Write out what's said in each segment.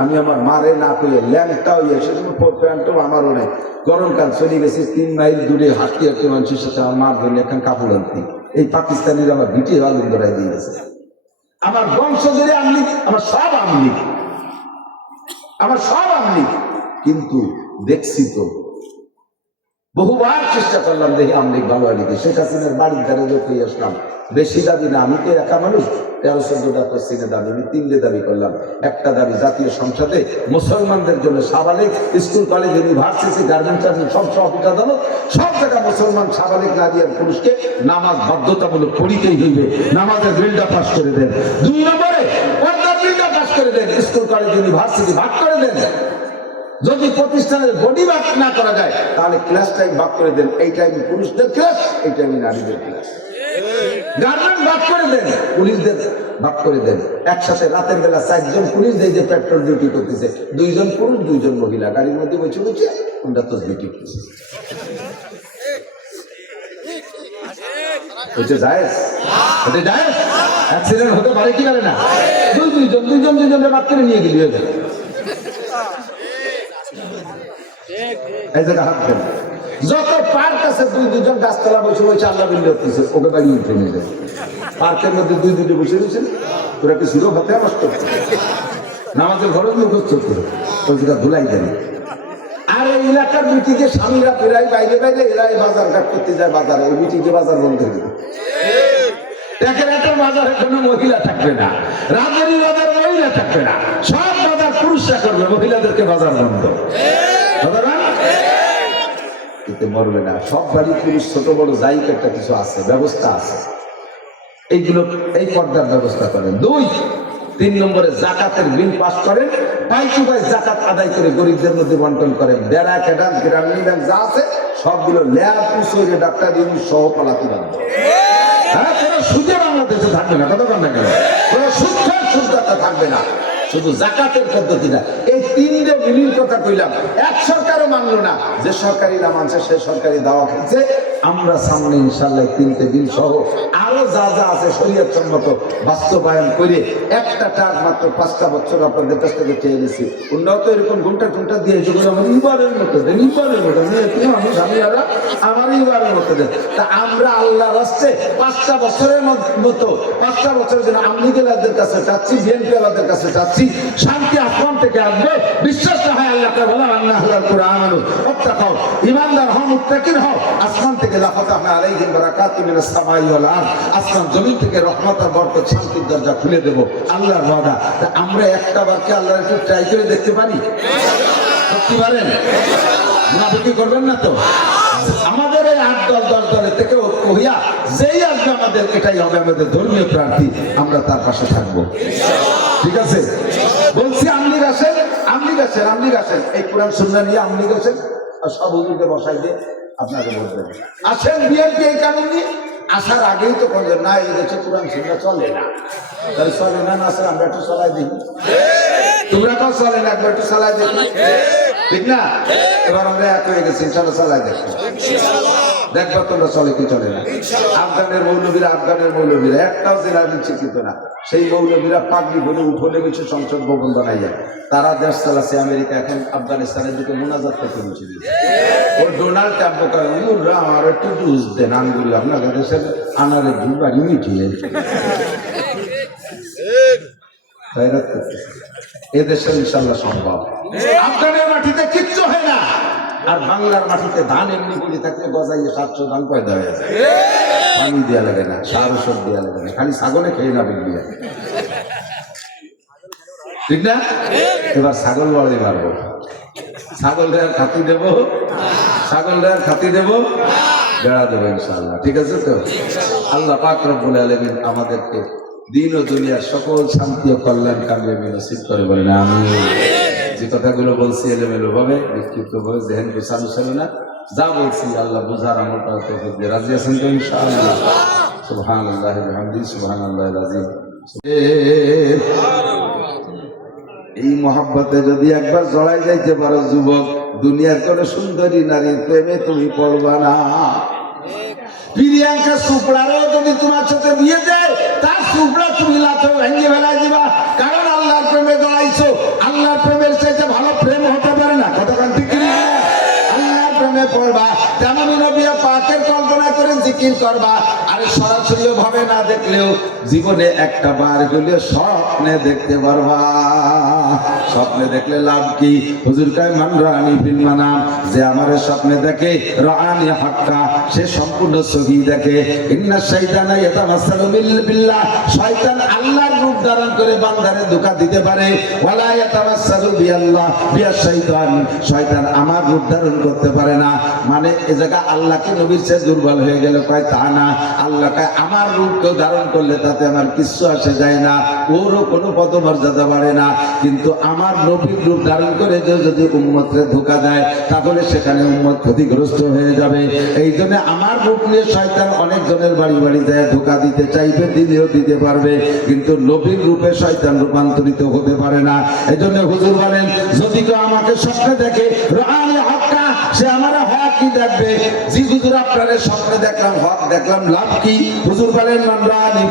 আমি আমার মারে না কইয়ে ল্যাংটা হইয়া সেজন্য প্যান্টও আমারও নেই। গরমকাল চলে গেছি 3 মাইল দূরে হাঁটতে হাঁটতে মানুষের সাথে আমার মার জন্য এখন কাপড় আনতি। এই পাকিস্তানিরা আমার বিটি আলম ধরাই দিয়ে গেছে। আমার বংশ ধরে আমলি, আমার সব আমলি, আমার সব আমলি। কিন্তু দেখছি তো বহুবার চেষ্টা করলাম দেখি আমলিক ভালো আলিকে। শেখ হাসিনার বাড়ির ধারে যখন আসলাম, বেশি দাবি না, আমি তো একা মানুষ, 13-14টা কোশ্চিনে দাবি, আমি 3টে দাবি করলাম। একটা দাবি জাতীয় সংসদে মুসলমানদের জন্য সাবালিক স্কুল কলেজ ইউনিভার্সিটি গার্মেন্টস সব অফিস আদালত সব জায়গায় মুসলমান সাবালিক নারী আর পুরুষকে নামাজ বাধ্যতামূলক পড়িতেই হইবে, নামাজের বিলটা পাস করে দেন। 2 নম্বরে পর্দার বিলটা পাস করে দেন, স্কুল কলেজ ইউনিভার্সিটি ভাগ করে দেন। যদি প্রতিষ্ঠানের বডি ভাগ না করা যায় তাহলে ক্লাস টাইম ভাগ করে দেন, এই টাইমে পুরুষদের ক্লাস, এই টাইমে নারীদের ক্লাস। গার্মেন্ট ভাগ করে দেন, পুলিশদের ভাগ করে দেন। একসাথে রাতের বেলা 4 জন পুলিশ দেয় যে পেট্রোল ডিউটি করতেছে, 2 জন পুরুষ 2 জন মহিলা গাড়ির মধ্যে বসে বসে ওটা তো ডিউটি করতেছে। ওইটা জায়েজ? ওটা জায়েজ? অ্যাক্সিডেন্ট হতে পারে কি পারে না? 2 জনের ভাগ করে নিয়ে গেলি হয়ে যাবে। এই জায়গা হাত দেন। যত পার্ক আছে 2 জন গাছতলা বসে বসে আল্লাহ বিল্লাহ করতেছে, ওকে বাড়ি উঠে নিয়ে যাবে। পার্কের মধ্যে 2 বসে রয়েছেন, তোরা কি ছিল হাতে নষ্ট করছে, নামাজের ঘরে মুখস্থ করে ওই জায়গা ধুলাই দেন। আর এই এলাকার মিটিংয়ে স্বামীরা ফেরাই বাইরে বাইরে এরাই বাজার ঘাট করতে যায় বাজারে, ওই মিটিংয়ে বাজার বন্ধ হয়ে যাবে। বাজারে কোনো মহিলা থাকবে না, রাজধানী বাজারে মহিলা থাকবে না, সব বাজার পুরুষরা করবে, মহিলাদেরকে বাজার বন্ধ। মরবে না, সব বাড়ি পুরুষ ছোট বড় যাই একটা কিছু আছে, ব্যবস্থা আছে, এইগুলো এই পর্দার ব্যবস্থা করেন। 2-3 নম্বরে জাকাতের বিল পাস করেন, পাই টু পাই জাকাত আদায় করে গরিবদের মধ্যে বন্টন করেন। বেড়া ক্যাডান গ্রামীণ ব্যাংক যা আছে সবগুলো ল্যাব পুষে ডাক্তার ইউনিট সহ পালাতে পারবে। হ্যাঁ, কোনো সুদে বাংলাদেশে থাকবে না, কথা বল না কেন? কোনো সুদটা থাকবে না, শুধু জাকাতের পদ্ধতিটা। এই 3টে বিলের কথা কইলাম, এক সরকারও মানলো না। যে সরকারি না মানছে সে সরকারি দাওয়া খেয়েছে। আমরা সামনে ইনশাল্লাহ 3টে বিল সহ আরো যা যা আছে শরীয়ত সম্মত বাস্তবায়ন করে একটা টাক মাত্র 5টা বছর আপনাদের কাছ থেকে চেয়ে নিয়েছি। উন্নত এরকম ঘন্টা দিয়ে যেগুলো আমার ইবারের মতো দেন, ইবারের মতো আমি স্বামীরা আমার ইবারের মতো দেন। তা আমরা আল্লাহ রাস্তে 5টা বছরের মতো 5টা বছরের জন্য আমলিগেলাদের কাছে চাচ্ছি, বিএনপিওয়ালাদের কাছে চাচ্ছি, শান্তি আসমান থেকে আসবে। বিশ্বাস না হয় আল্লাহকে বলা আল্লাহ কোরআন ওয়াত্তাকাউ, ঈমানদার হও, মুত্তাকিন হও। আসমান থেকে লাফাতাহনা আলাইহিম বারাকাতুম মিনাস সামাই ওয়াল আরদ, আসমান জমিন থেকে রহমত আর বরকত শান্তির দরজা খুলে দেব, আল্লাহর ওয়াদা। তা আমরা একটা বারকে আল্লাহর একটু ট্রাই করে দেখতে পারি? করতে পারেন? মুনাফিকি করবেন না তো? আমাদের এই 8 দল 10 দলের থেকে ঐক্য হইয়া যেই আসবে আমাদের এটাই হবে আমাদের ধর্মীয় প্রার্থী, আমরা তার পাশে থাকবো। ঠিক আছে? বলছি আমলিগ আসেন, আমলিগ আসেন, আমলিগ আসেন, এই কোরআন সুন্নাহ নিয়ে আমলিগ আসেন, আর সব হুজুরকে বসাই দিয়ে আপনাকে ভোট দেবেন। আসেন বিএনপি এই কানুন নিয়ে, আসার আগেই তো বললেন না এই দেশে কোরআন সুন্নাহ চলে না, তাহলে চলে না, আসলে আমরা একটু চালাই দিই, তোমরা তো চলে না, একবার একটু চালাই দেখি, ঠিক না? এবার আমরা এক হয়ে গেছি, ইনশাআল্লাহ চালাই দেখবো, দেখবা তোমরা চলে কি চলে না। আফগানের মৌলবীরা একটাও জেলা নিশ্চিত না, সেই মৌলবীরা পাগড়ি বলে উঠলে কিছু সংসদ ভবন বানাইয়া তারা দেশ চালাচ্ছে। আমেরিকা এখন আফগানিস্তানের দিকে মোনাজাত করতে বসে দিয়েছে। ও ডোনাল্ড ট্রাম্প কয় আমার একটু ডুজ দেন, আনগুলি আপনাদের দেশের আনারে দুবারই মিটিয়ে এদেশে ইনশাল্লাহ সম্ভব। আফগানের মাটিতে কিচ্ছু হয় না, আর বাংলার মাটিতে ধান এমনি করে থাকলে গজাইয়ে 700 ধান পয়দা হয়ে যায়, পানি দেওয়া লাগে না, সার ওষুধ দেওয়া লাগে না, খালি ছাগলে খেয়ে না বিলিয়ে, ঠিক না? এবার ছাগল লড়াই মারবো, ছাগলদের খাতি দেবো, ছাগলদের খাতি দেবো, বেড়া দেবো ইনশাআল্লাহ। ঠিক আছে তো? আল্লাহ পাক রব্বুল আলামিন আমাদেরকে দিন ও দুনিয়ার সকল শান্তি ও কল্যাণ কামিয়াবি নসিব করে বলেন আমিন। যে কথাগুলো বলছি এলোমেলো ভাবে, বিক্ষিপ্ত ভাবে, জেহেন গোছানো ছিল না, যা বলছি আল্লাহ বুঝার আমল করার তৌফিক দিয়ে রাজি আছেন তো ইনশাআল্লাহ? সুবহানাল্লাহি ওয়া বিহামদিহি সুবহানাল্লাহিল আযীম। এই মহব্বতে যদি একবার জড়াই যাইতে পারো যুবক, দুনিয়ার কোন সুন্দরী নারীর প্রেমে তুমি পড়বা না। প্রিয়াঙ্কা চোপড়ারও যদি তোমার সাথে বিয়ে দেয়, তার চোপড়া তুমি লাথে ভেঙে ফেলাই দিবা, কারণ আল্লাহর প্রেমে জড়াই পাইছো, আল্লাহর প্রেমের চাইতে ভালো প্রেম হতে পারে না। কতক্ষণ ঠিক কিনা? আল্লাহর প্রেমে পড়বা, তেমনই নবী পাকের কল্পনা করে জিকির করবা। আর সরাসরি ভাবে না দেখলেও জীবনে একটা বার হলেও স্বপ্নে দেখতে পারবা। স্বপ্নে দেখলে লাভ কি? হুজুর কয় মান রাআনি ফিল মানাম, যে আমারে স্বপ্নে দেখে রাআনি হাক্কা, সে সম্পূর্ণ সহি দেখে। ইন্না শাইতানা ইয়াতামাসসালু বিল্লাহ, শয়তান আল্লাহর রূপ ধারণ করে বান্দারে ধোঁকা দিতে পারে। ওয়ালা ইয়াতামাসসালু বিআল্লাহ বিআশ শাইতান, শয়তান আমার রূপ ধারণ করতে পারে না। মানে এ জায়গা আল্লাহ কি নবীর চেয়ে দুর্বল হয়ে গেল? কয় তা না, আল্লাহ কয় আমার রূপ কেউ ধারণ করলে তাতে আমার কিছু আসে যায় না, ওরও কোনো পদমর্যাদা বাড়ে না। কিন্তু আমার নবীর রূপ ধারণ করে যদি উম্মতকে ধোঁকা দেয়, তাহলে সেখানে উম্মত ক্ষতিগ্রস্ত হয়ে যাবে। এই জন্য আমার রূপ নিয়ে শয়তান অনেক জনের বাড়ি বাড়ি যায় ধোঁকা দিতে চাইবে, দিলেও দিতে পারবে, কিন্তু নবীর রূপে শয়তান রূপান্তরিত হতে পারে না। এই জন্য হুজুর বলেন, যদি কেউ আমাকে স্বপ্নে দেখে রাআনি হাক্কা, সে আমার হক কি দেখবে। জি হুজুর আপনারে স্বপ্নে দেখলাম, হক দেখলাম, লাভ কি? হুজুর বলেন মান রাআনি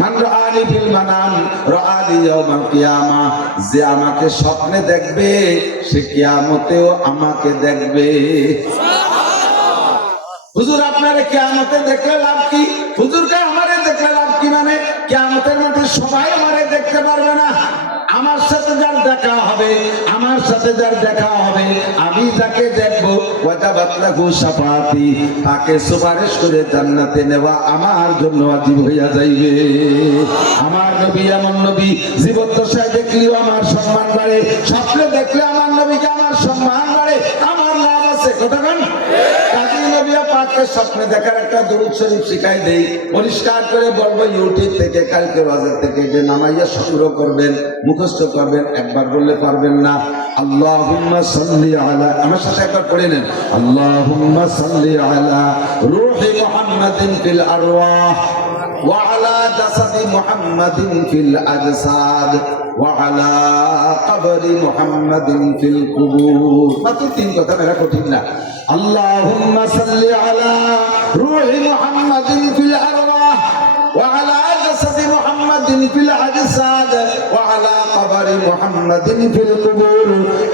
মান রাআনি ফিল মানাম রাআনি ইয়াউমাল কিয়ামা, যে আমাকে স্বপ্নে দেখবে সে কিয়ামতেও আমাকে দেখবে। হুজুর আপনারে কিয়ামতে দেখলে লাভ কি? হুজুরকে আমারে দেখলে লাভ কি? মানে কিয়ামতের মাঠে সবাই আমারে দেখতে পারবে না। আমার সাথে যার দেখা হবে, আমার সাথে যার দেখা হবে, আমি তাকে দেখবো। ওয়াজাবাত লাহু শাফাআতি, তাকে সুপারিশ করে জান্নাতে নেওয়া আমার জন্য ওয়াজিব হইয়া যাইবে। আমার নবী এমন নবী, জীবদ্দশায় দেখলেও আমার সম্মান বাড়ে, স্বপ্নে দেখলে আমার নবীকে আমার সম্মান বাড়ে, আমার লাভ আছে। কতক্ষণ স্বপ্নে দেখার একটা দুরূদ শরীফ শিখাই দেই, পরিষ্কার করে বলবো ইউটিউব থেকে, কালকে বাজার থেকে যে নামাইয়া সংগ্রহ করবেন, মুখস্থ করবেন। একবার বললে পারবেন না। আল্লাহুম্মা সাল্লি আলা, আমার সাথে একবার পড়ে নেন, আল্লাহুম্মা সাল্লি আলা রূহি মুহাম্মাদিন ফিল আরওয়াহ ওয়া আলা জাসাদি মুহাম্মাদিন ফিল আজসাদ ওয়া আলা কবরি মুহাম্মাদিন ফিল কুবুর। মাত্র তিন কথা, মেরা কঠিন না। আল্লাহুম্মা সাল্লি আলা রূহি মুহাম্মাদিন ফিল আরওয়াহ ওয়া আলা জাসাদি মুহাম্মাদিন ফিল আজসাদ ওয়া আলা কবরি মুহাম্মাদিন ফিল কুবুর।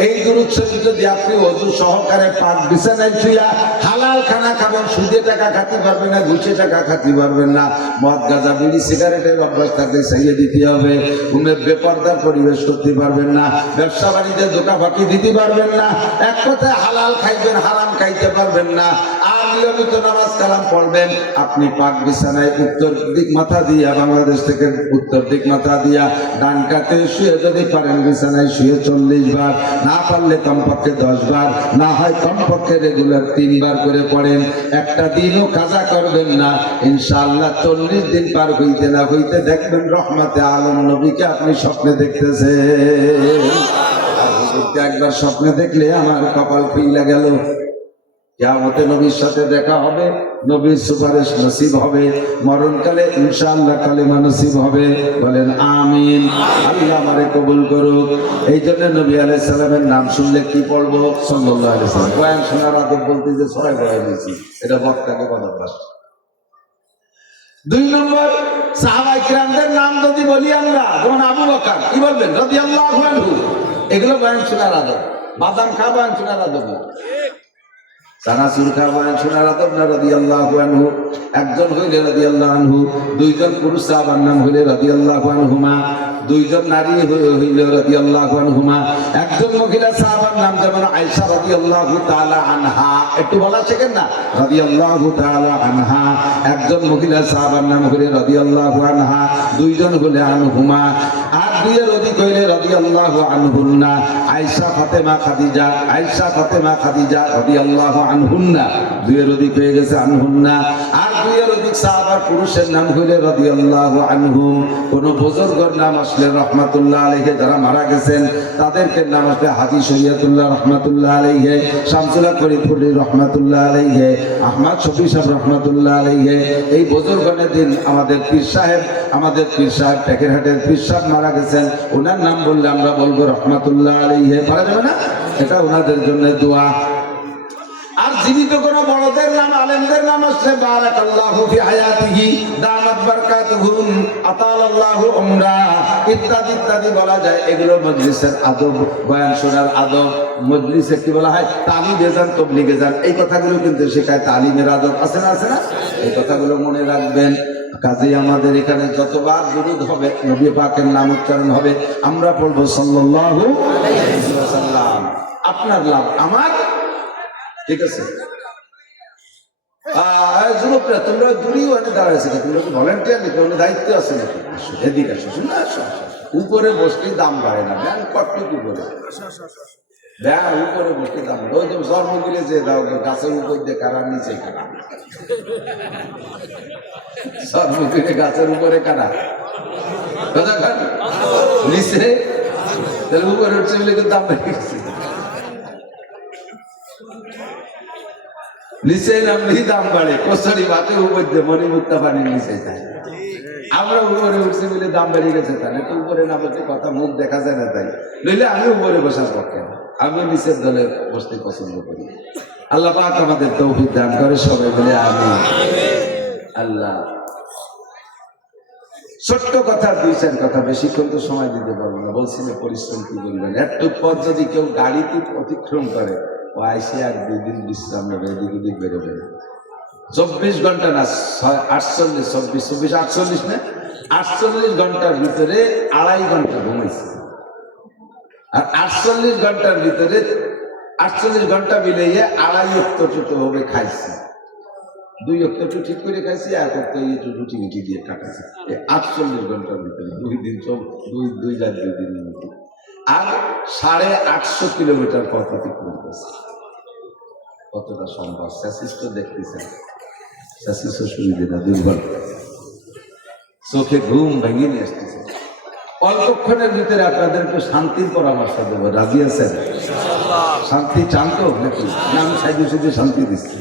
এই দুরূদ শরীফ যদি আপনি ওযু সহকারে পাক বিছানায় শুয়া হালাল খানা খাবেন, সুদে টাকা খেতে পারবেন না, ঘুষে টাকা খেতে পারবেন না, মদ গাঁজা বিড়ি সিগারেটের অভ্যাস থাকলে ছাইয়ে দিতে হবে, ঘুমে বেপরদার পরিবেশ করতে পারবেন না, ব্যবসা বাণিজ্যে ধোঁকা ফাঁকি দিতে পারবেন না, এক কথায় হালাল খাইবেন, হারাম খাইতে পারবেন না, আর নিয়মিত নামাজ কালাম পড়বেন। আপনি পাক বিছানায় উত্তর দিক মাথা দিয়া, বাংলাদেশ থেকে উত্তর দিক মাথা দিয়া ডান কাতে শুয়ে যদি পারেন বিছানায় শুয়ে 40 বার, না পারলে কমপক্ষে 10 বার, না হয় কমপক্ষে রেগুলার 3 বার করে পড়েন। একটা দিনও কাজা করবেন না, ইনশাআল্লাহ 40 দিন পার হইতে না হইতে দেখবেন রহমতে আলম নবীকে আপনি স্বপ্নে দেখতেছেন। একবার স্বপ্নে দেখলে আমার কপাল খুইলা গেল, কিয়ামতে নবীর সাথে দেখা হবে, নবীর সুপারিশ নসিব হবে, মরণকালে ইনশাআল্লাহ কালেমা নসিব হবে। বলেন আমিন। আল্লাহ আমারে কবুল করুক। এই জন্য নবী আলাইহিস সালামের নাম শুনলে কি পড়বো? সাল্লাল্লাহু আলাইহি ওয়াসাল্লাম। বয়ান শোনার আদব বলতে যে ছয় বয়ান দিয়েছি, এটা বক্তাকে বদভ্যাস। 2 নম্বর, সাহাবায়ে কিরামদের নাম যদি বলি আমরা, যেমন আবু বকর, কি বলবেন? রাদিয়াল্লাহু আনহু। এগুলো বয়ান শোনার আদব। বাদাম খা বয়ান শোনার আদব না, চানাচুর খা বয়ান শোনার আদব না। রাদিয়াল্লাহু আনহু একজন হইলে রাদিয়াল্লাহু আনহু, 2 জন পুরুষ সাহাবার নাম হইলে রাদিয়াল্লাহু আনহুমা, 2 জন নারী হইলে রাদিয়াল্লাহু আনহুমা। একজন মহিলা সাহাবার নাম যেমন আয়েশা রাদিয়াল্লাহু তাআলা আনহা, একটু বলা শেখেন না, রাদিয়াল্লাহু তাআলা আনহা। একজন মহিলা সাহাবার নাম হইলে রাদিয়াল্লাহু আনহা, 2 জন হইলে আনহুমা, আর 2 এর অধিক হইলে রাদিয়াল্লাহু আনহুন্না। আয়েশা ফাতেমা খাদিজা, আয়েশা ফাতেমা খাদিজা রাদিয়াল্লাহু আনহুন্না, 2 এর অধিক হয়ে গেছে আনহুন্না। আর 2 এর অধিক সাহাবার পুরুষের নাম হইলে রাদিয়াল্লাহু আনহুম। কোন বুজুর্গের নাম আসলে রহমাতুল্লাহ আলাইহি, যারা মারা গেছেন তাদেরকে নাম আসলে হাজী শরীয়তুল্লাহ রহমাতুল্লাহ আলাইহি, শামসুল ফরিদপুরি রহমাতুল্লাহ আলাইহি, আহমদ শফি সাহেব রহমাতুল্লাহ আলাইহি। এই বুজুর্গনের দিন আমাদের পীর সাহেব টেকেরহাটের পীর সাহেব মারা গেছেন, ওনার নাম বললে আমরা বলবো রহমাতুল্লাহ আলাইহি, পারা যাবে না? এটা ওনাদের জন্য দোয়া। আর জীবিত কোন বড়দের নাম আলেমদের নাম আসছে বারাকাল্লাহু ফি হায়াতিহি দামাত বারাকাতুহুম আতালাল্লাহু উমরা ইত্যাদি ইত্যাদি বলা যায়। এগুলো মজলিসের আদব, বয়ান শোনার আদব। মজলিসে কি বলা হয়? তালিমে যান, তাবলীগে যান। এই কথাগুলো কিন্তু শেখায়, তালিমের আদব আছে না, আছে না? এই কথাগুলো মনে রাখবেন। কাজেই আমাদের এখানে যতবার দুরূদ হবে, নবী পাকের নাম উচ্চারণ হবে, আমরা পড়বো সাল্লাল্লাহু আলাইহি ওয়াসাল্লাম। আপনার লাভ, আমার, ঠিক আছে? যুবকরা তোমরা দূরেই ওখানে দাঁড়াইছে, তোমরা কি ভলেন্টিয়ার নাকি? ওখানে দায়িত্ব আছে নাকি? এদিকে আসো, শুনে আসো। উপরে বসলেই দাম বাড়ে না, ব্যাংক কটটুকু করে ব্যাংক উপরে বসলে দাম বাড়ে। ওই যে জন্ম দিলে যে দাও গাছের উপর দিয়ে কারা, নিচে কারা, জন্ম দিলে গাছের উপরে কারা, নিচে, তাহলে উপরে উঠছে বলে কিন্তু দাম বেড়ে গেছে। নিচে নামলেই দাম বাড়ে, কচুরি ভাতের উপর দিয়ে মণিমুক্তা পানির নিচে যায়। আমরা উপরে উঠছি বলে দাম বেড়ে গেছে, তাহলে তো উপরে না বলতে কথা মুখ দেখা যায় না, তাই নইলে আমি উপরে বসার পক্ষে, আমি নিচের দলে বসতে পছন্দ করি। আল্লাহ পাক আমাদের তৌফিক দান করে, সবাই বলে আমিন। আল্লাহ, ছোট্ট কথা, 2-4 কথা, বেশিক্ষণ তো সময় দিতে পারবো না। বলছি না পরিশ্রম কি বলবেন, একটু পথ যদি কেউ গাড়িতে অতিক্রম করে, ও আইসে 1-2 দিন বিশ্রাম নেবে, এদিক ওদিক বেরোবে। 24 ঘন্টা না, 48, 24, 48 না, 48 ঘন্টার ভিতরে 2.5 ঘন্টা ঘুমাইছে। আর 48 ঘন্টার ভিতরে 48 ঘন্টা মিলিয়ে 2.5 অক্ত হবে খাইছে। 2 অক্ত ঠিক করে খাইছি, 1 অক্ত রুটি মুটি দিয়ে কাটাইছে। 48 ঘন্টার ভিতরে 2 দিন, 2 রাত 2 দিনের মতো। আর 850 কিলোমিটার পথ অতিক্রম করছে। কতটা সম্ভব? স্যাসিস্ট দেখতেছেন, স্যাসিস্ট সুবিধে না, দুর্বল, চোখে ঘুম ভেঙে নিয়ে আসতেছে। অল্পক্ষণের ভিতরে আপনাদের একটু শান্তির পরামর্শ দেবো, রাজি আছেন? শান্তি চান তো নাকি? না, আমি সাইডে শান্তি দিচ্ছি।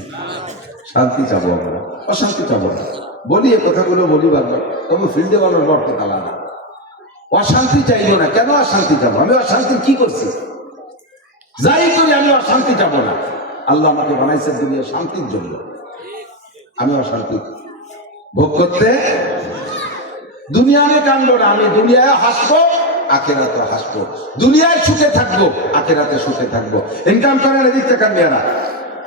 শান্তি চাবো আমরা, অশান্তি চাবো না। বলি এ কথাগুলো বলি বারবার, তবে ফিল্ডে বলার বর্ত আলাদা। অশান্তি চাইবো না। কেন অশান্তি চাবো? আমি অশান্তি কি করছি? যাই করি আমি অশান্তি চাবো না। আল্লাহ আমাকে বানাইছে দুনিয়া শান্তির জন্য। আমি অশান্তি ভোগ করতে দুনিয়ায় কাঁদবো না। আমি দুনিয়ায় হাসবো, আখেরাতে হাসবো। দুনিয়ায় সুখে থাকবো, আখেরাতে সুখে থাকবো। ইনকাম করেন, এদিক থেকে মেয়েরা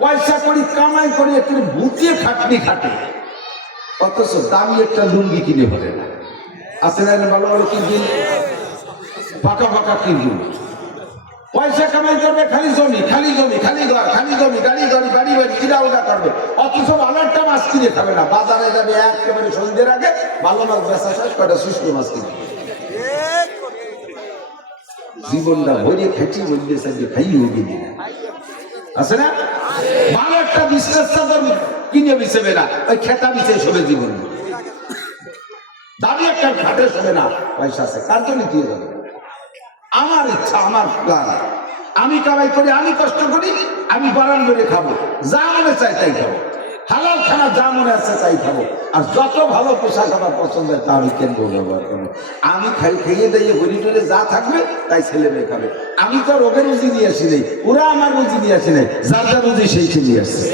পয়সা করি, কামাই করি, একটু বুঝিয়ে খাটনি খাটে, অথচ দামি একটা লুঙ্গি কিনে পারে না। আছে না ভালো ভালো কিনবি, ফাঁকা ফাঁকা কিনবি। পয়সা কামাই করবে, খালি জমি, খালি জমি, খালি ঘর, খালি জমি, গাড়ি গাড়ি, বাড়ি বাড়ি, কিনা ওটা করবে, অথচ ভালো একটা মাছ কিনে খাবে না। বাজারে যাবে একেবারে সন্ধ্যের আগে, ভালো মাছ বেচা শেষ, কয়টা শুষ্ক মাছ কিনে জীবনটা ভরিয়ে খেটি বললে খাইয়ে গিয়ে আছে না। ভালো একটা বিজনেস চাদর কিনে বিছেবে না, ওই খেতা বিছে শোবে জীবন। দামি একটা খাটে শোবে না, পয়সা আছে, কার জন্য দিয়ে যাবে? আমার ইচ্ছা, আমার প্ল্যান, আমি কামাই করি, আমি কষ্ট করি, আমি বারান করে খাবো, যা মনে চাই তাই খাবো, হালাল খানা যা মনে আছে তাই খাবো। আর যত ভালো পোশাক আমার পছন্দ হয় তা আমি কেন্দ্র ব্যবহার করবো। আমি খাইয়ে দিয়ে গড়ি টলে যা থাকবে তাই ছেলে মেয়ে খাবে। আমি তো রোগের রুজি নিয়ে আসি নেই, ওরা আমার রুজি নিয়ে আসি নেই, যার যা রুজি সেই নিয়ে আসছে।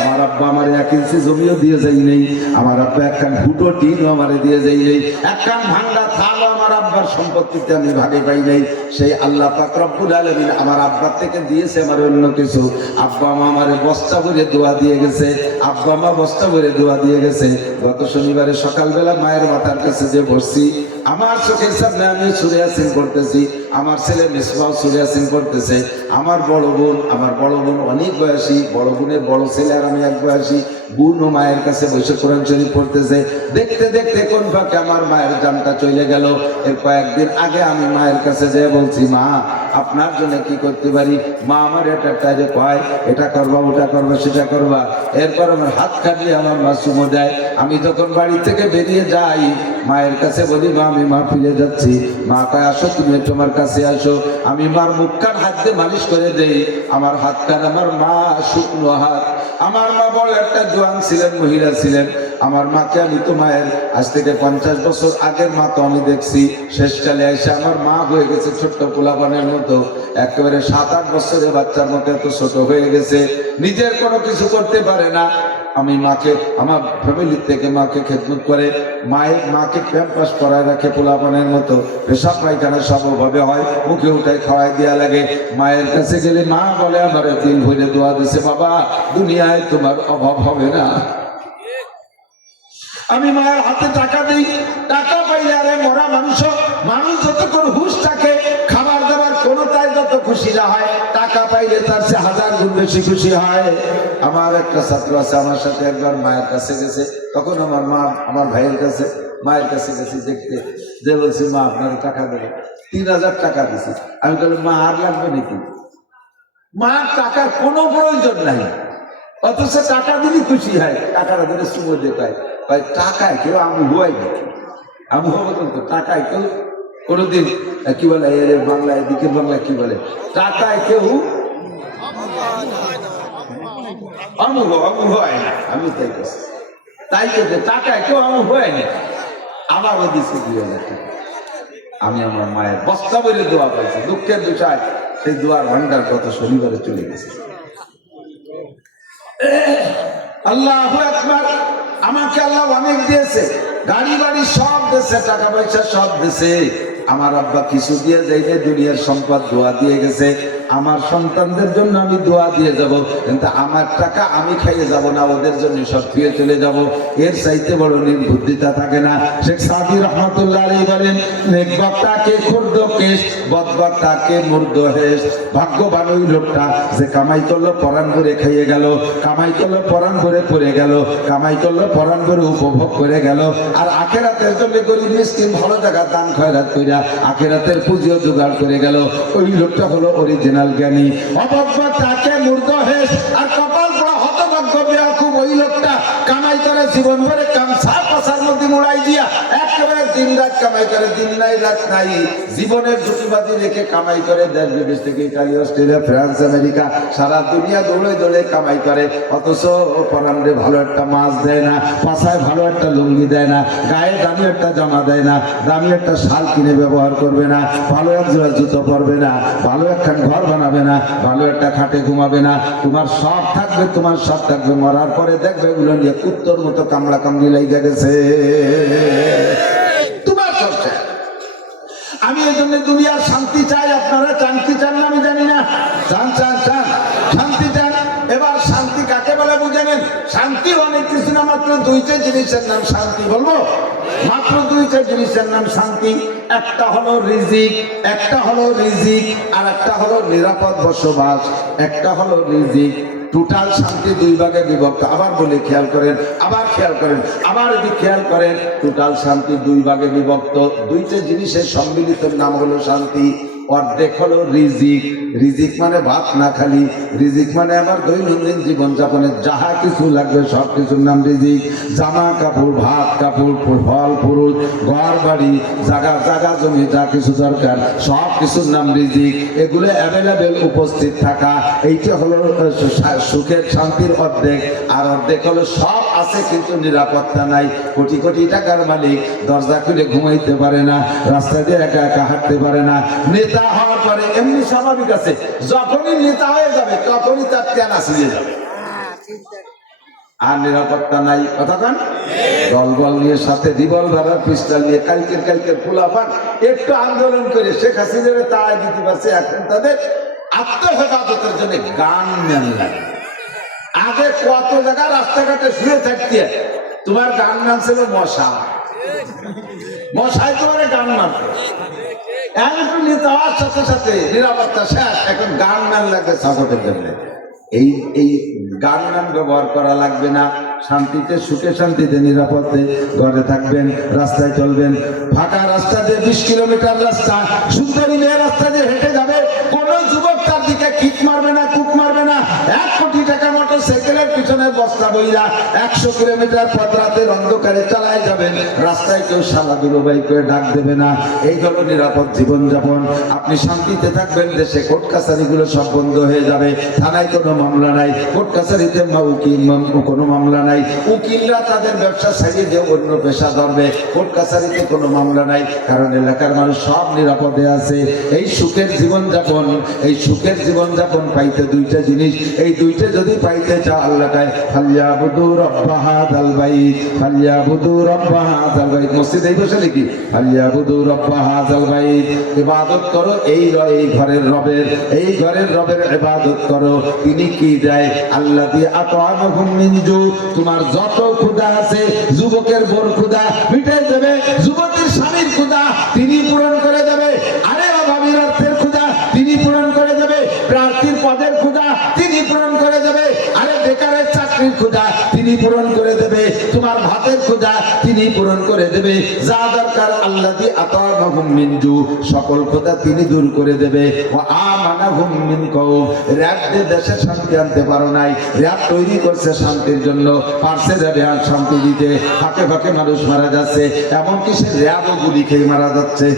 আমার আব্বা আমার 1 ইঞ্চি জমিও দিয়ে যাই নেই, আমার আব্বা 1 কান ফুটো টিনও আমার দিয়ে যাই নেই, 1 কান ভাঙ্গা থালও আমার আব্বার সম্পত্তিতে আমি ভাগে পাই নাই। সেই আল্লাহ পাক রব্বুল আলামিন আমার আব্বার থেকে দিয়েছে আমার অন্য কিছু। আব্বা মা আমার বস্তা ভরে দোয়া দিয়ে গেছে, আব্বা মা বস্তা ভরে দোয়া দিয়ে গেছে। গত শনিবারে সকালবেলা মায়ের মাথার কাছে যে বসছি, আমার চোখের সামনে আমি সূরা ইয়াসিন পড়তেছি, আমার ছেলে মিসবাহ সূরা ইয়াসিন পড়তেছে। আমার বড় বোন অনেক বয়সী, বড় বোনের বড় ছেলে আর আমি 1 বয়সী। বোন ও মায়ের কাছে বসে কোরআন শরীফ পড়তেছে। দেখতে দেখতে কোন ফাঁকে আমার মায়ের জানটা চলে গেল। এর কয়েকদিন আগে আমি মায়ের কাছে যেয়ে বলছি, মা আপনার জন্য কি করতে পারি? মা আমার এটা কয়, এটা করবা, ওটা করবা, সেটা করবা। এরপর আমার হাত খাটিয়ে আমার মা চুমো দেয়। আমি যখন বাড়ি থেকে বেরিয়ে যাই, মায়ের কাছে বলি, মা আমি ফিরে যাচ্ছি। মা কয়, আসো তুমি তোমার কাছে আসো। আমি মার মুখ কান হাত দিয়ে মালিশ করে দেই। আমার হাত কান, আমার মা শুকনো হাত। আমার মা বড় একটা জোয়ান ছিলেন, মহিলা ছিলেন। আমার মাকে আমি তো মায়ের আজ থেকে 50 বছর আগের মা তো আমি দেখছি, শেষকালে এসে আমার মা হয়ে গেছে ছোট্ট পোলাপানের মতো, একেবারে 7-8 বছরের বাচ্চার মতো এত ছোট হয়ে গেছে, নিজের কোনো কিছু করতে পারে না। আমি মাকে, আমার ফ্যামিলির থেকে মাকে খেদমত করে, মাকে প্যাম্পাস করায় রাখে পোলাপানের মতো, পেশাব পায়খানা সবভাবে হয়, মুখে উঠায় খাওয়াই দেওয়া লাগে। মায়ের কাছে গেলে মা বলে আমার দিল ভরে দোয়া দিছে, বাবা দুনিয়ায় তোমার অভাব হবে না। আমি মায়ের হাতে টাকা দিই, টাকা পাইলে আরে মরা মানুষ যতক্ষণ হুশ থাকে, খাবার দাবার কোনো তাই যত খুশি না হয়, টাকা পাইলে তার সে 1000 গুণ বেশি খুশি হয়। আমার একটা ছাত্র আছে, আমার সাথে একবার মায়ের কাছে গেছে, তখন আমার মা আমার ভাইয়ের কাছে মায়ের কাছে গেছি দেখতে, যে বলছি মা আপনার টাকা দেবে, 3000 টাকা দিছি। আমি বললাম মা আর লাগবে নাকি? মা টাকার কোনো প্রয়োজন নাই, অথচ টাকা দিলে খুশি হয়, টাকাটা ধরে সুমো দেখায়। ভাই টাকায় কেউ আমি হুয়াই নাকি? আমি হবো তো টাকায় কেউ কোনোদিন কি বলে বাংলায়, দিকের বাংলায় কি বলে, টাকায় কেউ হয় না। আমি তাই করছি, তাই করছে টাকায় কেউ আমি হয় না। আমারও দিচ্ছে 2000 টাকা। আমি আমার মায়ের বস্তা বলে দোয়া পাইছি। দুঃখের বিষয়, সেই দোয়ার ভান্ডার কত শনিবারে চলে গেছে। আল্লাহু আকবার। আমাকে আল্লাহ অনেক দিয়েছে, গাড়ি বাড়ি সব দিয়েছে, টাকা পয়সা সব দিয়েছে। আমার আব্বা কিছু দিয়ে যাইতে দুনিয়ার সম্পদ দোয়া দিয়ে গেছে। আমার সন্তানদের জন্য আমি দোয়া দিয়ে যাব, কিন্তু আমার টাকা আমি খাইয়ে যাব না, ওদের জন্য সব দিয়ে চলে যাব। এর চাইতে বড় নির্বুদ্ধিতা থাকে না। শেখ সাদি রহমতুল্লাহ আলাইহি বলেন, নেক বক্তাকে খুর্দ কেশ, বদ বক্তাকে মুর্দ হেশ। ভাগ্যবান ওই লোকটা যে কামাই করলো পরাণ ভরে খাইয়ে গেল, কামাই করলো পরাণ ভরে পড়ে গেল, কামাই করলো পরাণ ভরে উপভোগ করে গেল, আর আখেরাতের জন্য গরিব মিসকিন ভালো জায়গা দান খয়রাত কইরা আখেরাতের পুঁজিও জোগাড় করে গেল। ওই লোকটা হলো অরিজিনাল জ্ঞানী। অভাগ্য তাকে মূর্খ হেস, আর কপাল পোড়া হতভাগ্য বেয়াকুব ওই লোকটা কামাই করে জীবন ভরে কামছা পাশার মধ্যে মোড়াই দিয়া একেবারে দিন রাত কামাই করে, দিন নাই রাত নাই, জীবনের ঝুঁকিবাজি রেখে কামাই করে, দেশ বিদেশ থেকে ইটালি, অস্ট্রেলিয়া, ফ্রান্স, আমেরিকা, সারা দুনিয়া দৌড়ে দৌড়ে কামাই করে, অথচ পরামরে ভালো একটা মাছ দেয় না, পাশায় ভালো একটা লুঙ্গি দেয় না, গায়ে দামি একটা জামা দেয় না, দামি একটা শাল কিনে ব্যবহার করবে না, ভালো এক জোড়া জুতো পরবে না, ভালো একখান ঘর বানাবে না, ভালো একটা খাটে ঘুমাবে না। তোমার সব থাকবে, তোমার সব থাকবে, মরার পরে দেখবে এগুলো নিয়ে কুত্তর মতো কামড়া কামড়ি লাইগা গেছে তোমার চর্চা। আমি এই জন্য দুনিয়ার শান্তি চাই। আপনারা চান কি চান না আমি জানি না, চান চান চান শান্তি চান। এবার শান্তি কাকে বলে বুঝে নেন। শান্তি অনেক কিছু না, মাত্র 2টা জিনিসের নাম শান্তি। বলবো মাত্র 2টা জিনিসের নাম শান্তি। একটা হলো রিজিক, একটা হলো রিজিক, আর একটা হলো নিরাপদ বসবাস। একটা হলো রিজিক। টোটাল শান্তি 2 ভাগে বিভক্ত। আবার বলি খেয়াল করেন, আবার খেয়াল করেন, আবার যদি খেয়াল করেন, টোটাল শান্তি 2 ভাগে বিভক্ত। 2টা জিনিসের সম্মিলিত নাম হলো শান্তি। অর্ধেক হলো রিজিক। রিজিক মানে ভাত না খালি, রিজিক মানে আমার দৈনন্দিন জীবনযাপনে যাহা কিছু লাগবে সব কিছুর নাম রিজিক। জামা কাপড়, ভাত কাপড়, ফল ফুল, ঘর বাড়ি, জায়গা জমি, যা কিছু দরকার সব কিছুর নাম রিজিক। এগুলো অ্যাভেলেবেল উপস্থিত থাকা, এইটা হলো সুখের শান্তির অর্ধেক। আর অর্ধেক হলো সব আছে কিন্তু নিরাপত্তা নাই। কোটি কোটি টাকার মালিক দরজা খুলে ঘুমাইতে পারে না, রাস্তা দিয়ে একা একা হাঁটতে পারে না। নেতা হওয়ার পরে এমনি স্বাভাবিক আছে, যখনই নেতা হয়ে যাবে তখনই তার টেনা ছিঁড়ে যাবে, আর নিরাপত্তা নাই। কতক্ষণ দলবল নিয়ে সাথে রিভলভার আর পিস্তল নিয়ে কালকের পোলাপান একটু আন্দোলন করে শেখ হাসিনাকে তাড়াই দিতে পারছে। এখন তাদের আত্মহেফাজতের জন্য গান ম্যান লাগে। আগে কত জায়গা রাস্তাঘাটে শুয়ে থাকতে তোমার গান ম্যান ছিল মশাই তোমার গান মারতো। এখন নেতা হওয়ার সাথে সাথে নিরাপত্তা শেষ, এখন গান ম্যান লাগবে সাপোর্টের জন্য। এই গান ব্যবহার করা লাগবে না। শান্তিতে, সুখে শান্তিতে নিরাপদে ঘরে থাকবেন, রাস্তায় চলবেন। ফাঁকা রাস্তা দিয়ে 20 কিলোমিটার রাস্তা, সুন্দরী মেয়ে রাস্তা দিয়ে হেঁটে যাবে, কোন যুবক তার দিকে কিক মারবে না, কুক মারবে না। 1 কোটি টাকা মোটর সাইকেলের পিছনে বস্তা বইরা 100 কিলোমিটার পথ রাতের অন্ধকারে চালায় যাবেন, রাস্তায় কেউ শালা দুলুভাই করে ডাক দেবে না। এই হলো নিরাপদ জীবনযাপন। আপনি শান্তিতে থাকবেন। দেশে কোর্ট কাছারিগুলো সব বন্ধ হয়ে যাবে, থানায় কোনো মামলা নাই, কোর্ট কাছারিতে কোনো মামলা নাই, উকিলরা তাদের ব্যবসা ছাড়িয়ে দিয়ে অন্য পেশা ধরবে, কোর্ট কাছারিতে কোনো মামলা নাই, কারণ এলাকার মানুষ সব নিরাপদে আছে। এই সুখের জীবনযাপন, এই সুখের জীবনযাপন পাইতে দুইটা জিনিস, এই দুইটা যদি পাইতে চাও আল্লাহ কয় ফালিয়াবুদু রাব্বা হাযাল বাইত, ফালিয়াবুদু রাব্বা হাযাল বাইত। মসজিদে এই বসে নাকি ফালিয়াবুদু রাব্বা হাযাল বাইত, ইবাদত করো এই ঘরের রবের, এই ঘরের রবের ইবাদত করো। তিনি কি দেয়? আল্লাযী আত'আমাহুম মিন জু, তোমার যত ক্ষুধা আছে, যুবকের বোর ক্ষুধা মিটাই দেবে, যুবতীর স্বামীর ক্ষুধা তিনি পূরণ করে দেবে, আরে অভাবীর অর্থের ক্ষুধা তিনি পূরণ করে দেবে, প্রার্থীর পদের ক্ষুধা তিনি পূরণ করে দেবে, আরে বেকারের চাকরির ক্ষুধা তিনি পূরণ করে দেবে, তোমার ভাতের ক্ষুধা তিনি পূরণ করে দেবে, যা দরকার আল্লাযী আত'আমাহুম মিন জু, সকল ক্ষুধা তিনি দূর করে দেবে। ওয়া আমানাহুম মিন কওম, র‍্যাব দিয়ে দেশে শান্তি আনতে পারো নাই, র‍্যাব তৈরি করছে শান্তির জন্য, পারছে র‍্যাব শান্তি দিতে, ফাঁকে ফাঁকে মানুষ মারা যাচ্ছে, এমনকি সে র‍্যাবও গুলি খেয়ে মারা যাচ্ছে।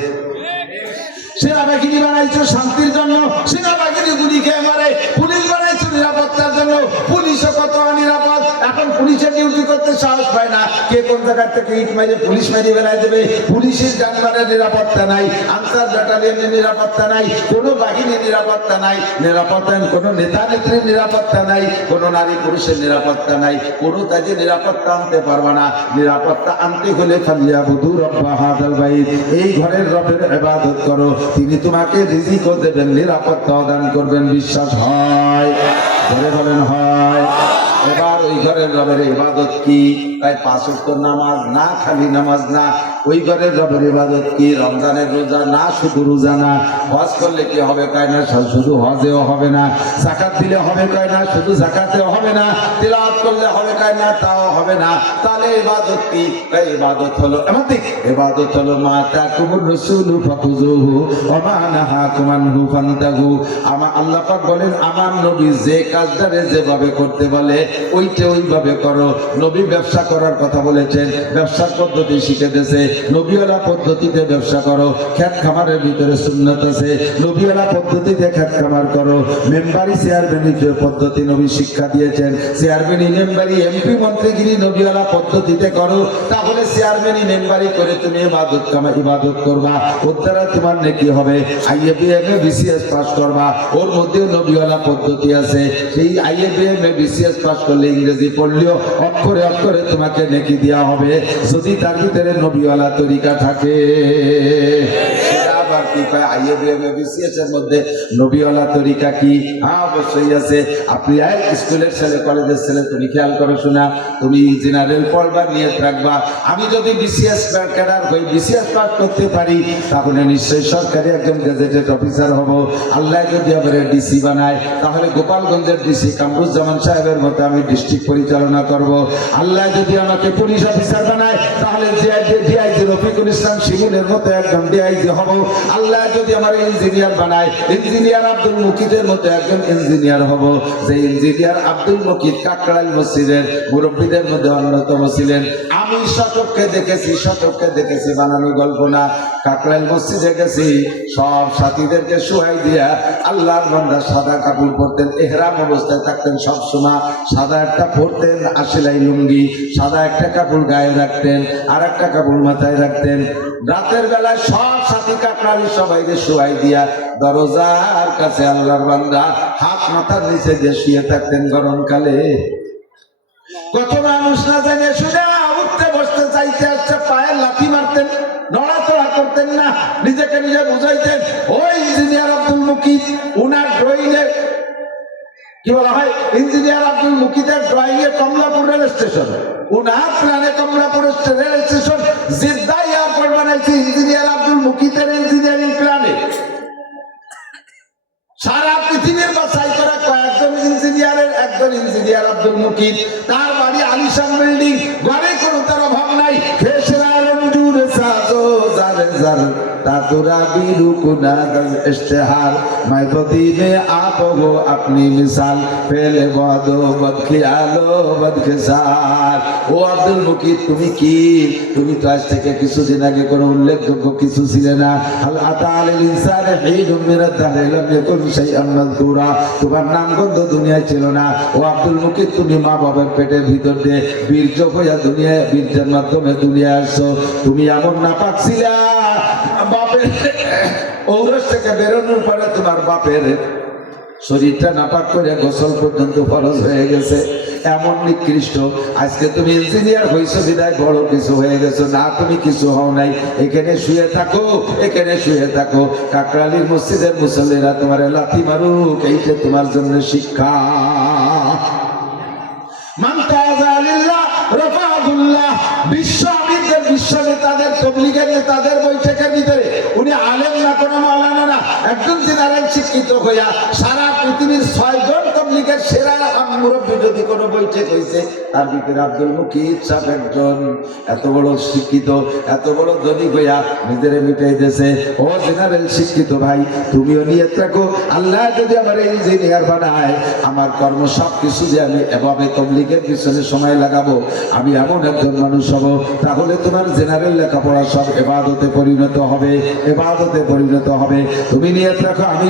সেনাবাহিনী বানাইছো শান্তির জন্য, সেনাবাহিনী গুলি খেয়ে মারে, পুলিশ বানাইছো নিরাপত্তার জন্য, পুলিশও কত অনিরাপদ। এখন পুলিশের ডিউটি করতে সাহস পায় না, কে কোন জায়গা থেকে ইট মাইরে পুলিশ মাইরে বেড়ায় দেবে। পুলিশের যানবাহনের নিরাপত্তা নাই, আনসার ব্যাটালিয়নের নিরাপত্তা নাই, কোনো বাহিনীর নিরাপত্তা নাই, নিরাপত্তা কোনো নেতা নেত্রীর নিরাপত্তা নাই, কোনো নারী পুরুষের নিরাপত্তা নাই, কোনো কাজে নিরাপত্তা আনতে পারবে না। নিরাপত্তা আনতে হলে ফালিয়াবুদু রাব্বা হাযাল বাইত, এই ঘরের রবের ইবাদত করো, তিনি তোমাকে রিজিকও দেবেন, নিরাপত্তা দান করবেন। বিশ্বাস হয়? ধরে বলেন হয়। এবার ওই ঘরের রবের ইবাদত কি? তাই 5 ওয়াক্ত নামাজ না, খালি নামাজ না, ওই ঘরের রবের ইবাদত কি? রমজানের রোজা না, শুধু রোজা না, হজ করলে কি হবে কয় না, শুধু হজেও হবে না, যাকাত দিলে হবে কয় না, শুধু যাকাতেও হবে না, তিলাওয়াত করলে হবে কয় না, তাও হবে না। তাহলে ইবাদত কি? এই ইবাদত হলো আমাদের ইবাদত হলো মা তাকুমুর রাসূলু ফাকুযুহু ওয়া মা নাহাকুম আনহু ফান্তাহু। আমার আল্লাহ পাক বলেন, আমার নবী যে কাজটারে যেভাবে করতে বলে ওইটা ওইভাবে করো। নবী ব্যবসা করার কথা বলেছেন, ব্যবসার পদ্ধতি শিখে দিয়েছে, নবীওয়ালা পদ্ধতিতে ব্যবসা করো। খেত খামারের ভিতরে সুন্নাত আছে, নবীওয়ালা পদ্ধতিতে খেত খামার করো। মেম্বারি চেয়ারম্যানের পদ্ধতি নবী শিক্ষা দিয়েছেন, চেয়ারম্যানি মেম্বারি এমপি মন্ত্রীগিরি নবীওয়ালা পদ্ধতিতে করো। তাহলে চেয়ারম্যানি মেম্বারি করে তুমি ইবাদত করবা, ওর দ্বারা তোমার নেকি হবে। IABM BCS পাস করবা, ওর মধ্যেও নবীওয়ালা পদ্ধতি আছে। সেই IABM BCS পাস করলে ইংরেজি পড়লেও অক্ষরে অক্ষরে তোমাকে নেকি দেওয়া হবে, যদি তার ভিতরে নবীওয়ালা তরিকা থাকে। আবার কি কয় IABM BCS এর মধ্যে নবীওয়ালা তরিকা কি? হ্যাঁ, অবশ্যই আছে। আপনি স্কুলের ছেলে, কলেজের ছেলে, তুমি খেয়াল করো শোনা, তুমি জেনারেল পড়বা, নিয়ত রাখবা আমি যদি BCS ক্যাডার হই, BCS পাস করতে পারি, তাহলে নিশ্চয়ই সরকারি একজন গেজেটেড অফিসার হব। আল্লাহ যদি আবার DC বানায়, তাহলে গোপালগঞ্জের DC কামরুজ্জামান সাহেবের মতো আমি ডিস্ট্রিক্ট পরিচালনা করব। আল্লাহ যদি আমাকে পুলিশ অফিসার বানায়, তাহলে DIG রফিকুল ইসলাম শিমুলের মতো একজন DIG হব। আল্লাহ যদি আমার ইঞ্জিনিয়ার বানায়, ইঞ্জিনিয়ার আব্দুল মুকিদের মতো একজন ইঞ্জিনিয়ার হব। যে ইঞ্জিনিয়ার আব্দুল মুকিদ কাকরাইল মসজিদের মুরব্বীদের মধ্যে অন্যতম ছিলেন। আমি শতককে দেখেছি, বানানো গল্প না। কাকরাইল মসজিদে গেছি, সব সাথীদেরকে শুয়াই দিয়া আল্লাহর বান্দা সাদা কাপড় পরতেন, ইহরাম অবস্থায় থাকতেন, সব সময় সাদা একটা পরতেন, আশিলাই লুঙ্গি, সাদা একটা কাপড় গায়ে রাখতেন, আর একটা কাপড় মাথায় রাখতেন। রাতের বেলায় সব সাথী কাকরাইল সবাইকে শুয়াই দিয়া দরজার কাছে আল্লাহর বান্দা হাত মাথার নিচে দিয়ে শুয়ে থাকতেন গরমকালে। কত মানুষ না জানে শুনে উঠতে বসতে চাইতে আসছে, পায়ে লাথি মারতেন, নড়াচড়া করতেন না, নিজেকে নিজে বুঝাইতেন। ওই ইঞ্জিনিয়ার আব্দুল মুকিদ, উনার ড্রয়িং এ কি বলা হয়, ইঞ্জিনিয়ার আব্দুল মুকিদের ড্রয়িং এ কমলাপুর রেল স্টেশন, উনার প্ল্যানে Kamalapur rail station, Jeddah airport বানাইছে ইঞ্জিনিয়ার আব্দুল মুকিদের ইঞ্জিনিয়ারিং প্ল্যানে। সারা পৃথিবীর বাছাই করা কয়েকজন ইঞ্জিনিয়ারের একজন ইঞ্জিনিয়ার আব্দুল মুকিদ। তার বাড়ি আলিশান বিল্ডিং, ঘরে কোনো তার অভাব নাই। খেসরা রঞ্জুর সাজো জারে জার तातुरा बीरू कुना इश्तिहार मैं बदी में आप हो अपनी मिसाल पहले वादो बद ख्यालो बद খিসার। ও আব্দুল মুকিত, তুমি কি? তুমি তো আজ থেকে কিছুদিন আগে কোনো উল্লেখযোগ্য কিছু ছিলে না। হাল আতা আলিল ইনসানি হিনুম মিনাদ দাহরি লাম ইয়াকুন শাইআন মাযকুরা। তোমার নাম গন্ধ দুনিয়ায় ছিল না। ও আব্দুল মুকিত, তুমি মা বাবার পেটের ভিতর দিয়ে বীর্য হইয়া দুনিয়ায়, বীর্যের মাধ্যমে দুনিয়ায় আসছো। তুমি এমন নাপাক ছিলা, বাপের ঔরস থেকে বেরোনোর পরে তোমার বাপের শরীরটা নাপাক করে গোসল পর্যন্ত ফরজ হয়ে গেছে। এমন নিকৃষ্ট। আজকে তুমি ইঞ্জিনিয়ার হইছো বিদায় বড় কিছু হয়ে গেছো না, তুমি কিছু হও নাই। এখানে শুয়ে থাকো, এখানে শুয়ে থাকো। কাকরালির মসজিদের মুসল্লিরা তোমার লাথি মারুক, এইটা তোমার জন্য শিক্ষা। মান তাআযা লিল্লাহ রাফাহুল্লাহ। বিশ্ব আমিরদের, বিশ্ব নেতাদের, তবলিগের নেতাদের বৈঠকের ভিতরে উনি আলেম না, কোনো মাওলানা না, একজন জেনারেল শিক্ষিত হইয়া সারা পৃথিবীর 6 জন তবলিগের সেরা মুরব্বী যদি কোনো বৈঠক হয়েছে, তার ভিতরে আব্দুল মুকিত সাহেব একজন। এত বড় শিক্ষিত, এত বড় ধনী হইয়া নিজেরে মিটাই দিয়েছে। ও জেনারেল শিক্ষিত ভাই, তুমিও নিয়ত রাখো, আল্লাহ যদি আমার ইঞ্জিনিয়ার বানায়, আমার কর্ম সব কিছু যে আমি এভাবে তবলিগের পিছনে সময় লাগাবো, আমি এমন একজন মানুষ হব, তাহলে তোমার জেনারেল লেখাপড়া সব ইবাদতে পরিণত হবে, ইবাদতে পরিণত হবে। তুমি নিয়ত রাখো, আমি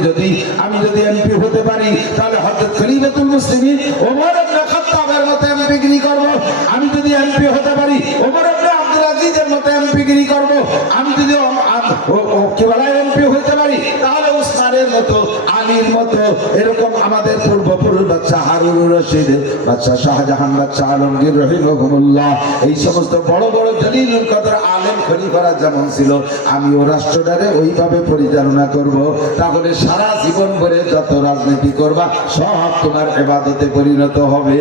যদি এমপি হতে পারি, তাহলে হযরত খলিফাতুল মুসলিমিন ওমর ইবনে খাত্তাবের মতো এমপিগিরি করব। আমি যদি এমপি হতে পারি, ওমর ইবনে আব্দুল আজিজের মতো এমপিগিরি করব। আমি যদি কি বলে এমপি হতে পারি, তাহলে উসমানের মতো, আলীর মতো, এরকম আমাদের পূর্বপুরুষ বাদশা হারুন রশিদ, বাদশা শাহজাহান, বাদশা আলমগীর রহিমাহুল্লাহ, এই সমস্ত বড় বড় দলিলুল কদর আলেম খলিফারা যেমন ছিল, আমিও রাষ্ট্রটারে ওইভাবে পরিচালনা করব। তাহলে সারা জীবন ভরে যত রাজনীতি করবা সব তোমার ইবাদতে পরিণত হবে।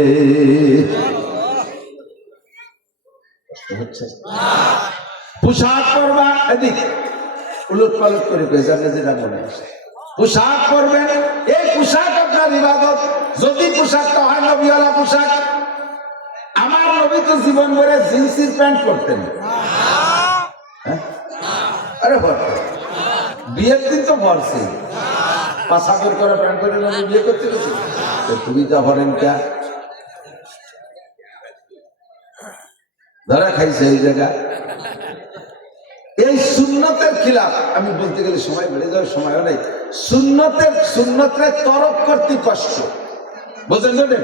পোশাক পরবা, এদিক উলট পালট করে যেটা মনে আসে, পোশাক পরবেন, এই পোশাক আপনার ইবাদত। যদি পোশাকটা হয় নবীওয়ালা পোশাক, আমার নবী তো জীবন ভরে জিন্সের প্যান্ট পরতেন। আরে বিয়ের দিন তো পরছি, পাশাগর করে প্যান্ট পরে নবী বিয়ে করতে গেছি। তুমি তো হরেন কে ধরা খাইছে এই জায়গা। এই সুন্নতের খিলাফ আমি বলতে গেলে সময় বেড়ে যাওয়ার সময়ও নেই। সুন্নতের তরফ করতে কষ্ট, বুঝলেন তো?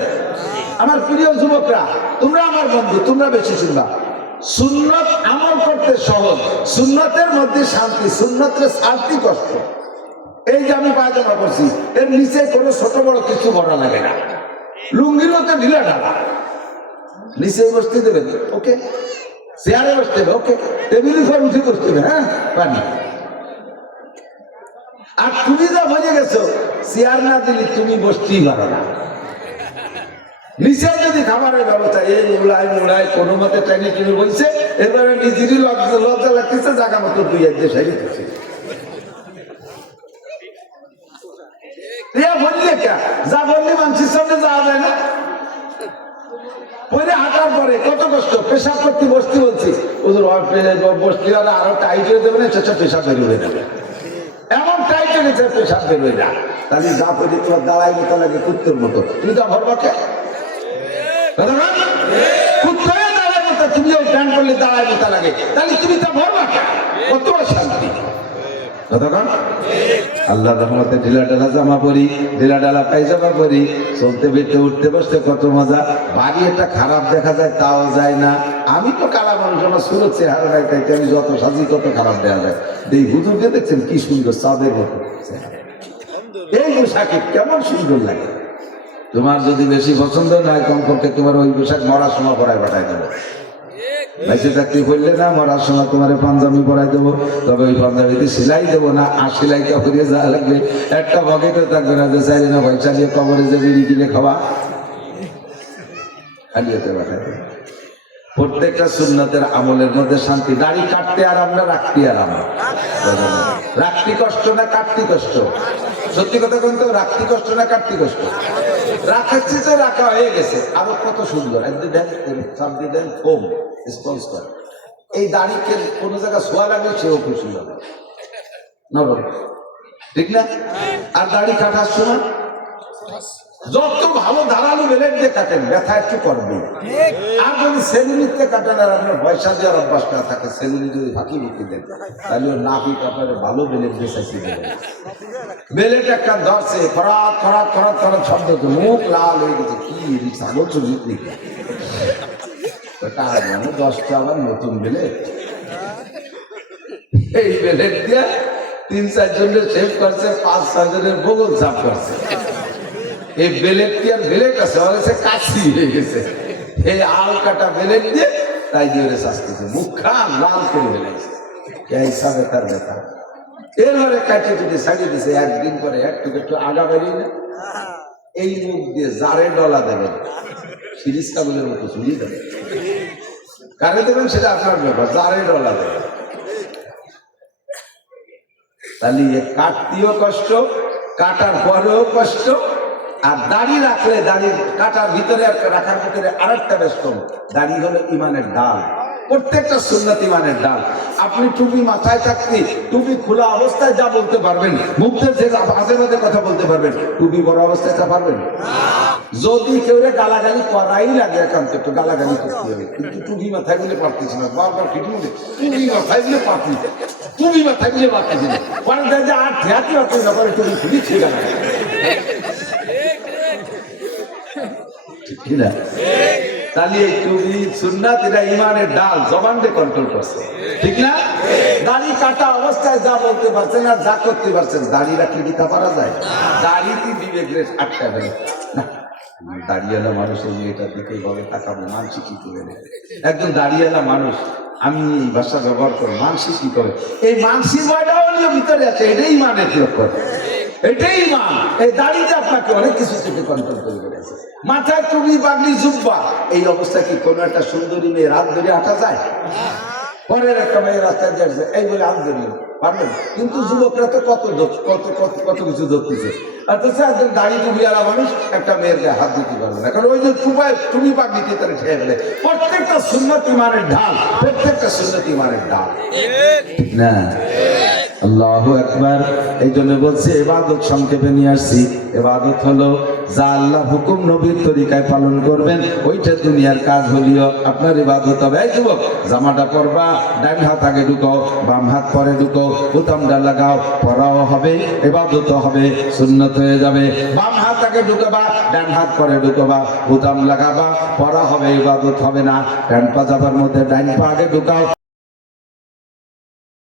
আমার প্রিয় যুবকরা, তোমরা আমার বন্ধু, তোমরা বেশি শুনবা। সুন্নত আমল করতে সহজ, সুন্নতের মধ্যে শান্তি, সুন্নতের শান্তি কষ্ট। এই যে আমি পায়জামা করছি, এর নিচে কোনো ছোট বড় কিছু ভরা লাগে না, লুঙ্গিরও তো ঢিলা ঢালা, নিচে বসতে দেবেন, ওকে, চেয়ারে বসতে হবে, ওকে, টেবিলের উপর উঠে বসতে হবে, হ্যাঁ পানি। আর তুমি যা বুঝে গেছো, চেয়ার না দিলে তুমি বসতেই পারো না। নিচে যদি খাবারের ব্যবস্থা, এই মুড়ায় কোনো মতে ট্রেনে কিনে বলছে, এবারে নিজেরই লজ্জা লাগতেছে, জায়গা মতো দুই এক দেশ হারিয়েছে। বললে কে যা বললি মানুষের সামনে যাওয়া যায় না। পরে হাঁটার পরে কত কষ্ট, পেশাব করতে বসতে বলছি, বসতে হলে আরো টাইট হয়ে যাবে না, সেসব পেশাব বের হয়ে যাবে, এমন টাইট হয়েছে পেশাব বের হয়ে যায়। তাহলে যা পড়ি তোমার দাঁড়াই মতো লাগে কুত্তর মতো, তুমি তো ভরবাকে কুত্তরে দাঁড়ায় মতো, তুমি ওই প্যান্ট করলে দাঁড়ায় মতো লাগে, তাহলে তুমি তো ভরবাকে, কত শান্তি। আল্লাহ রহমতে ঢিলা ঢালা জামা পরি, ঢিলা ঢালা পায়জামা পরি, চলতে ফিরতে উঠতে বসতে কত মজা। বাড়ি একটা খারাপ দেখা যায় তাও যায় না। আমি তো কালা মানুষ, আমার সুরত চেহারা নাই, তাই আমি যত সাজি কত খারাপ দেখা যায়। এই হুজুরকে দেখছেন কি সুন্দর, চাঁদের মতো, এই পোশাকে কেমন সুন্দর লাগে। তোমার যদি বেশি পছন্দ নয়, কমপক্ষে তোমার ওই পোশাক মরার সময় পরায় পাঠাই দেবো। বাইসে চাকরি করলে না, মরার সময় তোমার পাঞ্জাবি পরাই দেবো, তবে ওই পাঞ্জাবিতে সেলাই দেবো না, আর সেলাইটা করিয়ে যা লাগবে, একটা পকেটও থাকবে না যে চাইলে না পয়সা দিয়ে কবরে যে বিড়ি কিনে খাওয়া, খালিয়াতে পাঠাই দেবো। প্রত্যেকটা সুন্নতের আমলের মধ্যে শান্তি। দাড়ি কাটতে আরাম না রাখতে আরাম? রাখতে কষ্ট না কাটতে কষ্ট? সত্যি কথা বলতে, রাখতে কষ্ট না কাটতে কষ্ট? রাখাচ্ছি তো রাখা হয়ে গেছে, আরো কত সুন্দর দেন কম স্পন্স করে। এই দাড়িকে কোনো জায়গায় শোয়া লাগলে সেও খুশি হবে। নরম, ঠিক না? আর দাড়ি কাটার সময় যত ভালো ধারালো বেলেট দিয়ে কাটেন ব্যথা একটু করবে। আর যদি সেলুনিতে কাটেন আর আপনার পয়সা দেওয়ার অভ্যাস না থাকে, সেলুনি যদি ফাঁকি বুকি দেন তাহলে ওর নাকি কাপড়ে ভালো বেলেট দিয়ে চাইছি বেলেট একটা ধরছে খরাত খরাত খরাত খরাত শব্দ, মুখ লাল হয়ে গেছে। কি ছাগল চুরি তার মানে 10টা আবার নতুন বেলেট। এই বেলেট দিয়ে 3-4 জনের শেভ করছে, 5-6 জনের বগল সাফ করছে। এই বেলেট কি আর বেলেট আছে, সে কাশি হয়ে গেছে। এই আল কাটা বেলেট দিয়ে তাই দিয়ে শাস্তিছে, মুখ খান লাল করে বেলাইছে। এই হিসাবে তার ব্যথা এরপরে কাটিয়ে যদি ছাড়িয়ে দিছে, একদিন পরে একটু আগা বেরিয়ে না, এই মুখ দিয়ে জারে ডলা দেবেন, সিরিজ কাবুলের মতো চুরি দেবেন। কারে দেবেন সেটা আপনার ব্যাপার, জারে ডলা দেবেন। তাহলে কাটতেও কষ্ট, কাটার পরেও কষ্ট। আর দাড়ি রাখলে দাড়ির কাটার ভিতরে রাখার ভিতরে আরেকটা ব্যস্ত, দাড়ি হলো ইমানের ডাল। প্রত্যেকটা সুন্নাত ইমানের ডাল। আপনি টুপি মাথায় থাকতে টুপি খোলা অবস্থায় যা বলতে পারবেন, মুখে যে মাঝে মাঝে কথা বলতে পারবেন, টুপি বড় অবস্থায় তা পারবেন। যদি কেউ গালাগালি করাই লাগে একান্ত একটু গালাগালি করতে হবে, কিন্তু টুপি মাথায় বলে পারতেছি না, বারবার ফিটি বলে টুপি মাথায় বলে পারছি, টুপি মাথায় বলে পারতেছি না, পরে দেয় যে আর ঠেয়াতে পারছি না, পরে টুপি খুলি ঠিক আছে ঠিক না? তাহলে এই টুপি সুন্নাত এটা ইমানের ডাল, জবানকে কন্ট্রোল করছে, ঠিক না? দাড়ি কাটা অবস্থায় যা বলতে পারছেন আর যা করতে পারছেন, দাড়ি রাখলে কি তা পারা যায়? দাড়িতে বিবেকের আটকাবে না। দাড়িওয়ালা মানুষের মেয়েটার দিকে এইভাবে তাকাবো, মানসিক কি করে? একজন দাড়িওয়ালা মানুষ, আমি এই ভাষা ব্যবহার করবো, মানসিক কি করে? এই মানসিক বয়টাও ভিতরে আছে, এটাই ইমানের লক্ষ্য, এটাই ইমান। এই দাড়িতে আপনাকে অনেক কিছু থেকে কন্ট্রোল করে গেছে। মাথায় টুপি পাগড়ি জুব্বা, এই অবস্থায় কি কোনো একটা সুন্দরী মেয়ে রাত ধরে হাঁটা যায়? পরের একটা মেয়ে রাস্তায় যাচ্ছে এই বলে হাত ধরি পারবেন, কিন্তু যুবকরা তো কত কত কত কত কিছু ধরতেছে। অথচ একজন দাড়ি টুপিওয়ালা মানুষ একটা মেয়ের গায়ে হাত দিতে পারবে না, কারণ ওই যে টুপি পাগড়িতে তারা খেয়ে ফেলে। প্রত্যেকটা সুন্নাত ইমানের ঢাল, প্রত্যেকটা সুন্নাত ইমানের ঢাল, ঠিক না? আল্লাহু আকবার। এই জন্য বলছে ইবাদত সংক্ষেপে নিয়ে আসছি। ইবাদত হলো যা আল্লাহ হুকুম নবীর তরিকায় পালন করবেন, ওইটা দুনিয়ার কাজ হলিও আপনার ইবাদত হবে। এই যুবক, জামাটা পরবা, ডান হাত আগে ঢুকাও, বাম হাত পরে ঢুকাও, বোতামটা লাগাও, পরাও হবে, ইবাদত হবে, সুন্নত হয়ে যাবে। বাম হাত আগে ঢুকাবা, ডান হাত পরে ঢুকাবা, বোতাম লাগাবা, পরা হবে, ইবাদত হবে না। ডান পা জামার মধ্যে ডান পা আগে ঢুকাও।